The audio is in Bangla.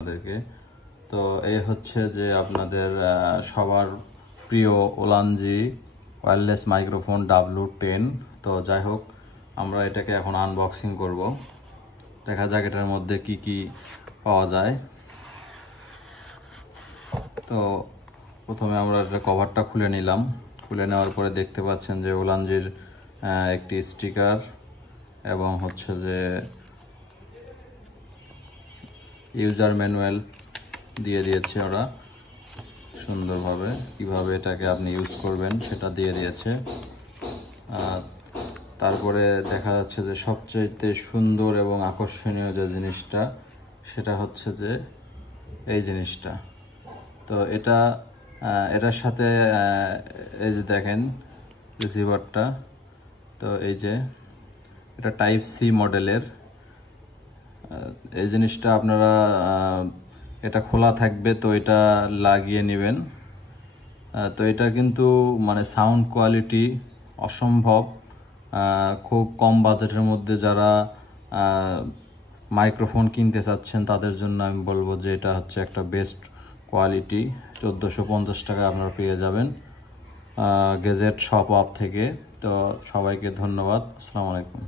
আপনাদেরকে। তো এই হচ্ছে যে আপনাদের সবার প্রিয় ওলানজি ওয়্যারলেস মাইক্রোফোন W10। তো যাই হোক, আমরা এটাকে এখন আনবক্সিং করব, দেখা যাক এটার মধ্যে কি কি পাওয়া যায়। তো প্রথমে আমরা এটা কভারটা খুলে নিলাম। খুলে নেওয়ার পরে দেখতে পাচ্ছেন যে ওলানজির একটি স্টিকার এবং হচ্ছে যে ইউজার ম্যানুয়াল দিয়ে দিয়েছে ওরা সুন্দরভাবে, কিভাবে এটাকে আপনি ইউজ করবেন সেটা দিয়ে দিয়েছে। আর তারপরে দেখা যাচ্ছে যে সবচেয়ে সুন্দর এবং আকর্ষণীয় যে জিনিসটা সেটা হচ্ছে যে এই জিনিসটা। তো এটার সাথে এই যে দেখেন রিসিভারটা, তো এই যে এটা টাইপ সি মডেলের। এই জিনিসটা আপনারা এটা খোলা থাকবে, তো এটা লাগিয়ে নেবেন। তো এটা কিন্তু মানে সাউন্ড কোয়ালিটি অসম্ভব। খুব কম বাজেটের মধ্যে যারা মাইক্রোফোন কিনতে চাচ্ছেন তাদের জন্য আমি বলবো যে এটা হচ্ছে একটা বেস্ট কোয়ালিটি। 1450 টাকা আপনারা পেয়ে যাবেন গেজেট শপ অফ থেকে। তো সবাইকে ধন্যবাদ। আসসালামু আলাইকুম।